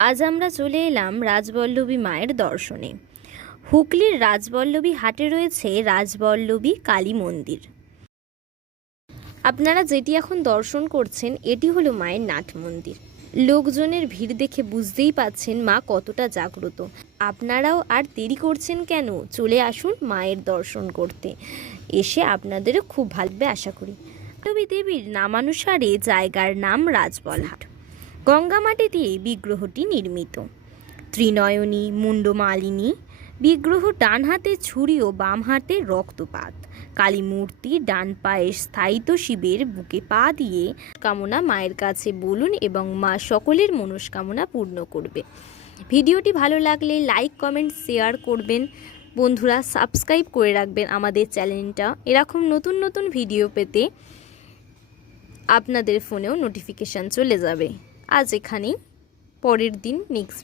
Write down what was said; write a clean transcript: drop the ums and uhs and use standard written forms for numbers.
আজ আমরা চলে এলাম রাজবল্লভী মায়ের দর্শনে। হুগলির রাজবল্লভী হাটে রয়েছে রাজবল্লভী কালী মন্দির। আপনারা যেটি এখন দর্শন করছেন এটি হলো মায়ের নাট মন্দির। লোকজনের ভিড় দেখে বুঝতেই পাচ্ছেন মা কতটা জাগ্রত। আপনারাও আর দেরি করছেন কেন? চলে আসুন মায়ের দর্শন করতে। এসে আপনাদেরও খুব ভালো লাগবে আশা করি। রাজবল্লভী দেবীর নামানুসারে জায়গার নাম রাজবলহাট। গঙ্গা মাটি দিয়ে বিগ্রহটি নির্মিত। ত্রিনয়নী মুন্ডমালিনী বিগ্রহ, ডান হাতে ছুরি ও বাম হাতে রক্তপাত। কালী মূর্তি, ডান পায়ে স্থায়িত শিবের বুকে পা দিয়ে কামনা মায়ের কাছে বলুন এবং মা সকলের মনস্কামনা পূর্ণ করবে। ভিডিওটি ভালো লাগলে লাইক, কমেন্ট, শেয়ার করবেন। বন্ধুরা, সাবস্ক্রাইব করে রাখবেন আমাদের চ্যানেলটা। এরকম নতুন নতুন ভিডিও পেতে আপনাদের ফোনেও নোটিফিকেশান চলে যাবে। আজ এখানেই, পরের দিন নেক্সট